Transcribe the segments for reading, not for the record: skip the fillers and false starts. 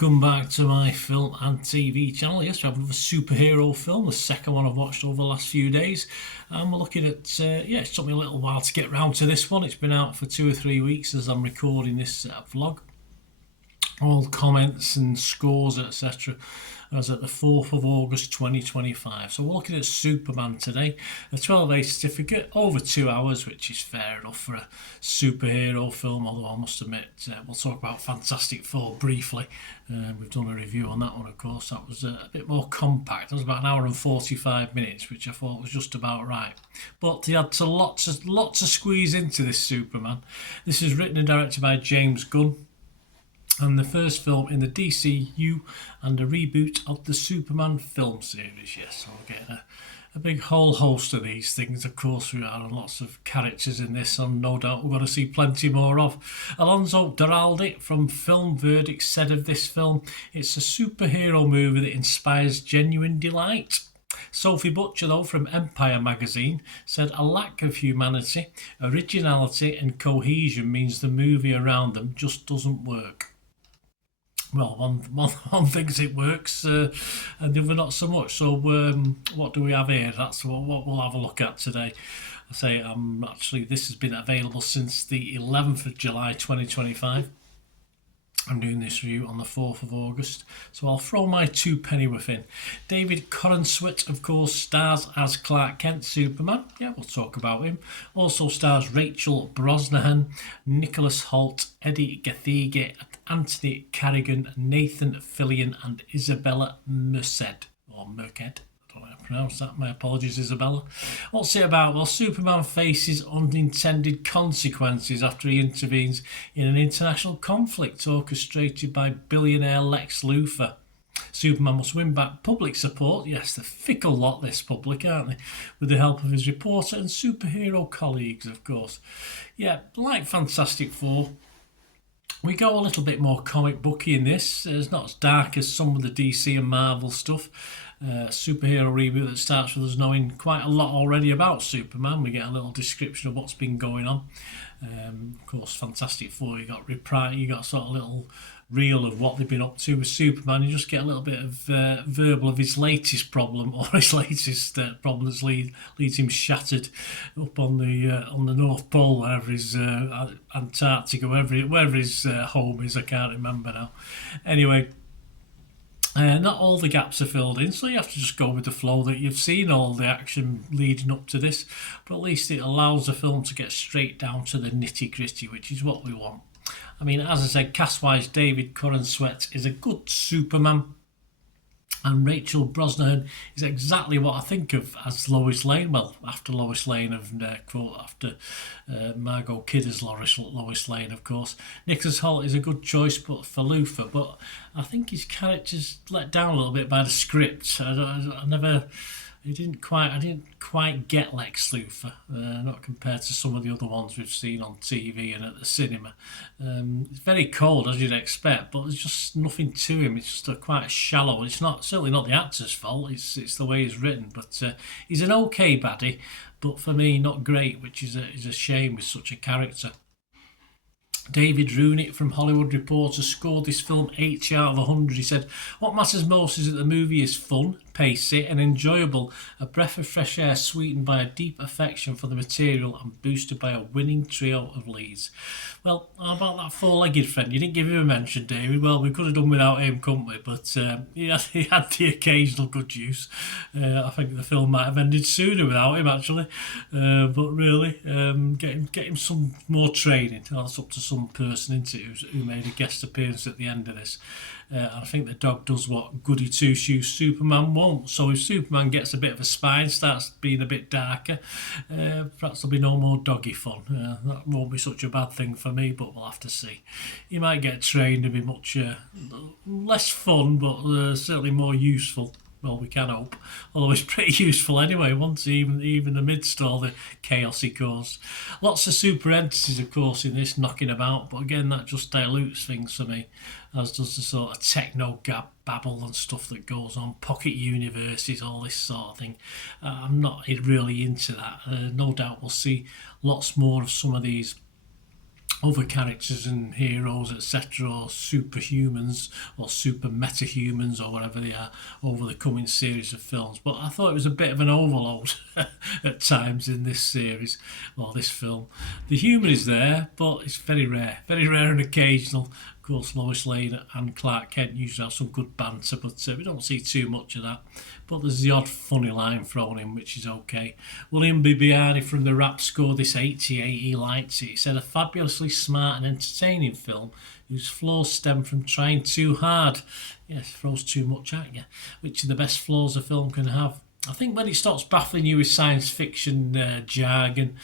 Welcome back to my film and TV channel. Yes, we have another superhero film, the second one I've watched over the last few days. And we're looking at, it took me a little while to get round to this one. It's been out for 2 or 3 weeks as I'm recording this vlog. All comments and scores, etc. as at the 4th of August 2025. So we're looking at Superman today. A 12A certificate, over 2 hours, which is fair enough for a superhero film, although I must admit, we'll talk about Fantastic Four briefly. We've done a review on that one, of course. That was a bit more compact. It was about an hour and 45 minutes, which I thought was just about right. But he had a lot to squeeze into this Superman. This is written and directed by James Gunn, and the first film in the DCU and a reboot of the Superman film series. Yes, so we're getting a big whole host of these things. Of course, we are, and lots of characters in this, and no doubt we're going to see plenty more of. Alonso Duralde from Film Verdict said of this film, "It's a superhero movie that inspires genuine delight." Sophie Butcher, though, from Empire magazine, said a lack of humanity, originality and cohesion means the movie around them just doesn't work. Well, one thinks it works, and the other not so much. So what do we have here? That's what we'll have a look at today. I say actually this has been available since the 11th of July 2025. I'm doing this review on the 4th of August, so I'll throw my 2 pennyworth in. David Corenswet, of course, stars as Clark Kent Superman. Yeah, we'll talk about him. Also stars Rachel Brosnahan, Nicholas Hoult, Eddie Gathige, Anthony Carrigan, Nathan Fillion and Isabella Merced, or Merced. I don't know how to pronounce that. My apologies, Isabella. What's it about? Well, Superman faces unintended consequences after he intervenes in an international conflict orchestrated by billionaire Lex Luthor. Superman must win back public support. Yes, the fickle lot, this public, aren't they? With the help of his reporter and superhero colleagues, of course. Yeah, like Fantastic Four, we go a little bit more comic booky in this. It's not as dark as some of the DC and Marvel stuff. Superhero reboot that starts with us knowing quite a lot already about Superman. We get a little description of what's been going on. Of course, Fantastic Four, you got sort of a little reel of what they've been up to with Superman. You just get a little bit of verbal of his latest problem, or his latest problem that's leads him shattered up on the North Pole, wherever his Antarctica, wherever his home is. I can't remember now. Anyway. Not all the gaps are filled in, so you have to just go with the flow that you've seen all the action leading up to this, but at least it allows the film to get straight down to the nitty-gritty, which is what we want. I mean, as I said, cast-wise, David Corenswet is a good Superman, and Rachel Brosnahan is exactly what I think of as Lois Lane. Well, after Lois Lane, after Margot Kidder's Lois Lane, of course. Nicholas Hoult is a good choice, but for Luthor. But I think his character's let down a little bit by the script. I didn't quite get Lex Luthor, not compared to some of the other ones we've seen on TV and at the cinema. It's very cold, as you'd expect, but there's just nothing to him. It's just quite shallow. It's certainly not the actor's fault. It's the way he's written. But he's an okay baddie, but for me, not great, which is a shame with such a character. David Rooney from Hollywood Reporter scored this film 80 out of 100. He said, "What matters most is that the movie is fun, pacey and enjoyable, a breath of fresh air sweetened by a deep affection for the material and boosted by a winning trio of leads." Well, how about that four-legged friend? You didn't give him a mention, David. Well, we could have done without him, couldn't we? But he had the occasional good use. I think the film might have ended sooner without him, actually. But really, get him some more training. That's up to some person, isn't it, who made a guest appearance at the end of this. I think the dog does what Goody Two-Shoes Superman won't. So if Superman gets a bit of a spine, starts being a bit darker, perhaps there'll be no more doggy fun. That won't be such a bad thing for me, but we'll have to see. He might get trained to be much less fun, but certainly more useful. Well, we can hope. Although it's pretty useful anyway, once even amidst all the chaos he caused. Lots of super entities, of course, in this knocking about, but again, that just dilutes things for me, as does the sort of techno-babble and stuff that goes on, pocket universes, all this sort of thing. I'm not really into that. No doubt we'll see lots more of some of these other characters and heroes, etc., or superhumans or super metahumans or whatever they are over the coming series of films. But I thought it was a bit of an overload at times in this series or this film. The humour is there, but it's very rare and occasional. Of course, Lois Lane and Clark Kent usually have some good banter, but we don't see too much of that. But there's the odd funny line thrown in, which is okay. William Bibiani from The Wrap scored this 88. He liked it. He said, a fabulously smart and entertaining film whose flaws stem from trying too hard. Yes, throws too much at you, which are the best flaws a film can have. I think when it stops baffling you with science fiction jargon,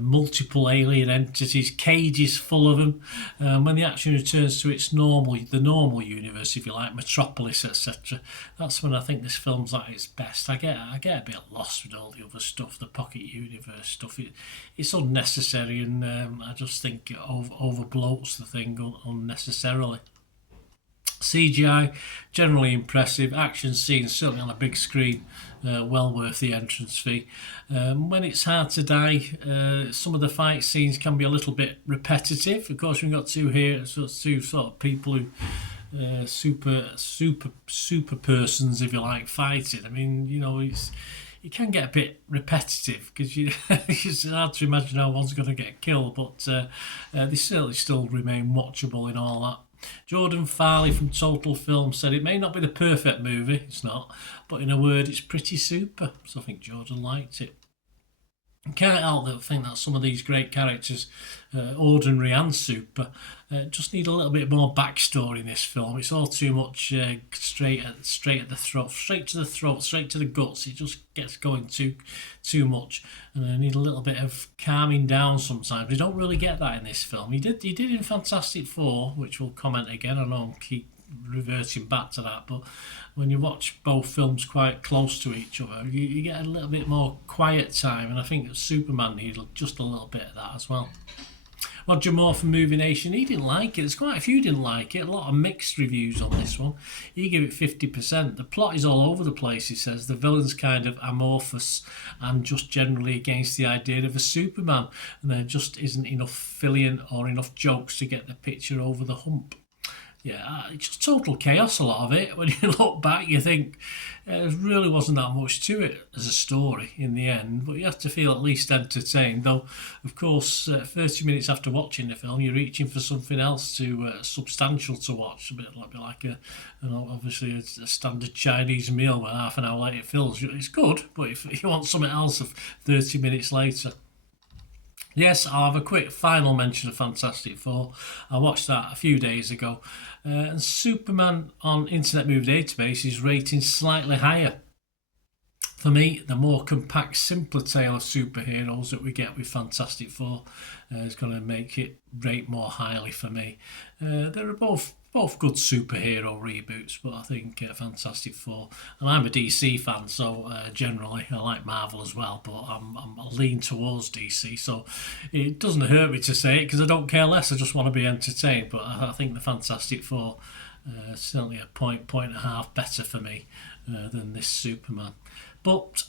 multiple alien entities, cages full of them, when the action returns to its the normal universe, if you like, Metropolis, etc., that's when I think this film's at its best. I get a bit lost with all the other stuff, the pocket universe stuff. It's unnecessary, and I just think it overbloats the thing unnecessarily. CGI, generally impressive. Action scenes, certainly on a big screen, well worth the entrance fee. When it's hard to die, some of the fight scenes can be a little bit repetitive. Of course, we've got two sort of people who super persons, if you like, fighting. I mean, it can get a bit repetitive because it's hard to imagine how one's going to get killed, but they certainly still remain watchable in all that. Jordan Farley from Total Film said it may not be the perfect movie, it's not, but in a word, it's pretty super. So I think Jordan liked it. I can't help but think that some of these great characters, ordinary and super, just need a little bit more backstory in this film. It's all too much straight at the throat, straight to the guts. It just gets going too much, and I need a little bit of calming down sometimes. We don't really get that in this film. He did in Fantastic Four, which we'll comment again. I know I keep reverting back to that, but when you watch both films quite close to each other, you get a little bit more quiet time, and I think that Superman needed just a little bit of that as well. Roger Moore from Movie Nation, he didn't like it. There's quite a few didn't like it. A lot of mixed reviews on this one. He gave it 50%. The plot is all over the place, he says. The villain's kind of amorphous and just generally against the idea of a Superman, and there just isn't enough fill-in or enough jokes to get the picture over the hump. Yeah, it's just total chaos, a lot of it. When you look back, you think there really wasn't that much to it as a story in the end, but you have to feel at least entertained. Though, of course, 30 minutes after watching the film, you're reaching for something else substantial to watch, a bit like obviously a standard Chinese meal where half an hour later it fills. It's good, but if you want something else of 30 minutes later. Yes, I'll have a quick final mention of Fantastic Four. I watched that a few days ago. And Superman on Internet Movie Database is rating slightly higher. For me, the more compact, simpler tale of superheroes that we get with Fantastic Four is going to make it rate more highly for me. They're both good superhero reboots, but I think Fantastic Four, and I'm a DC fan, so generally I like Marvel as well, but I lean towards DC, so it doesn't hurt me to say it because I don't care less. I just want to be entertained, but I think the Fantastic Four certainly a point and a half better for me than this Superman. But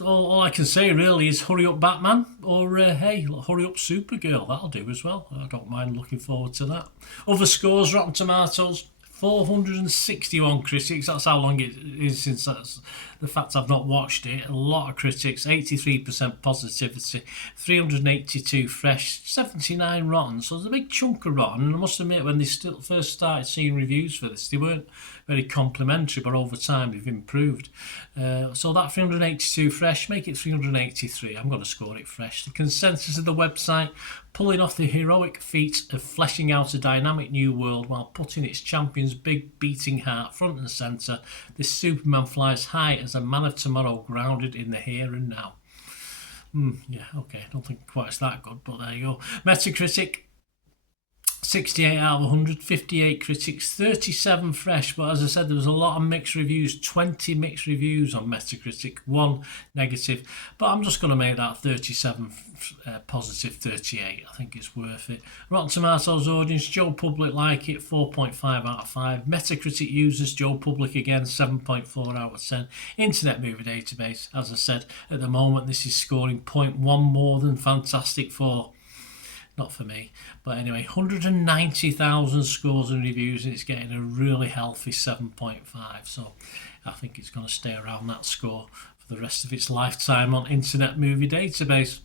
all I can say really is hurry up Batman, or hey, hurry up Supergirl. That'll do as well. I don't mind looking forward to that. Other scores, Rotten Tomatoes, 461 critics. That's how long it is since that's the fact I've not watched it. A lot of critics, 83% positivity, 382 fresh, 79 rotten. So there's a big chunk of rotten. And I must admit, when they first started seeing reviews for this, they weren't very complimentary, but over time they've improved. So that 382 fresh, make it 383. I'm going to score it fresh. The consensus of the website, pulling off the heroic feat of fleshing out a dynamic new world while putting its champion's big beating heart front and centre, this Superman flies high as a man of tomorrow grounded in the here and now. Yeah, okay, I don't think quite it's that good, but there you go. Metacritic, 68 out of 100, 58 critics, 37 fresh, but as I said, there was a lot of mixed reviews, 20 mixed reviews on Metacritic, 1 negative, but I'm just going to make that 37 positive, 38. I think it's worth it. Rotten Tomatoes audience, Joe Public like it, 4.5 out of 5. Metacritic users, Joe Public again, 7.4 out of 10. Internet Movie Database, as I said, at the moment this is scoring 0.1 more than Fantastic Four. not for me. But anyway, 190,000 scores and reviews, and it's getting a really healthy 7.5. So I think it's going to stay around that score for the rest of its lifetime on Internet Movie Database.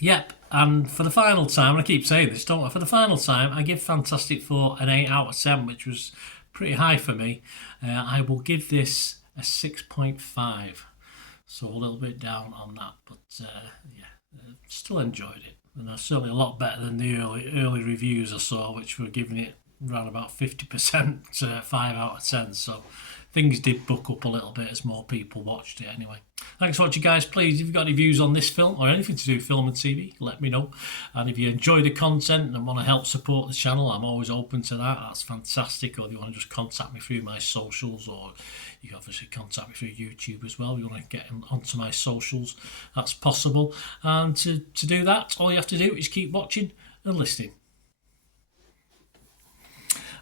Yep, and for the final time, and I keep saying this, don't I? For the final time, I give Fantastic Four an 8 out of 10, which was pretty high for me. I will give this a 6.5. So a little bit down on that, but still enjoyed it. And certainly a lot better than the early reviews I saw, which were giving it around about 50%, 5 out of 10. So things did buck up a little bit as more people watched it anyway. Thanks for watching, guys. Please, if you've got any views on this film or anything to do with film and TV, let me know. And if you enjoy the content and want to help support the channel, I'm always open to that. That's fantastic. Or if you want to just contact me through my socials, or you can obviously contact me through YouTube as well. If you want to get onto my socials, that's possible. And to do that, all you have to do is keep watching and listening.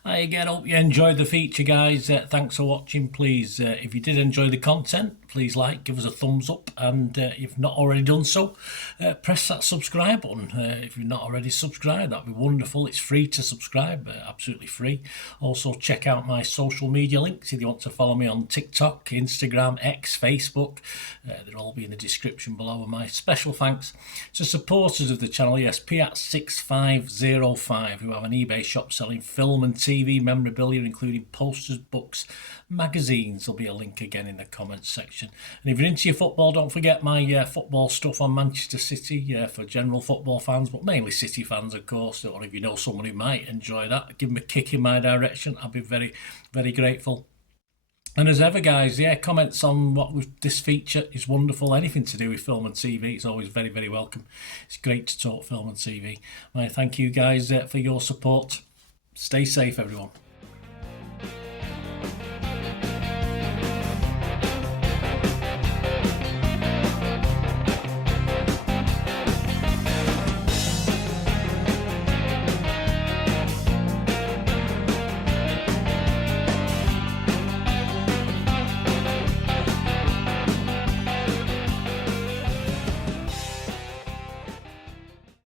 Hi again, hope you enjoyed the feature, guys. Thanks for watching. Please, if you did enjoy the content, please give us a thumbs up, and if you've not already done so, press that subscribe button. If you're not already subscribed, that'd be wonderful. It's free to subscribe, absolutely free. Also, check out my social media links if you want to follow me on TikTok, Instagram, X, Facebook. They'll all be in the description below. And my special thanks to supporters of the channel, yes, Piat6505, who have an eBay shop selling film and TV memorabilia, including posters, books, magazines. There'll be a link again in the comments section. And if you're into your football, don't forget my football stuff on Manchester City for general football fans, but mainly City fans, of course. Or if you know someone who might enjoy that, give them a kick in my direction. I'll be very, very grateful. And as ever, guys, comments on this feature is wonderful. Anything to do with film and TV is always very, very welcome. It's great to talk film and TV. I thank you, guys, for your support. Stay safe, everyone.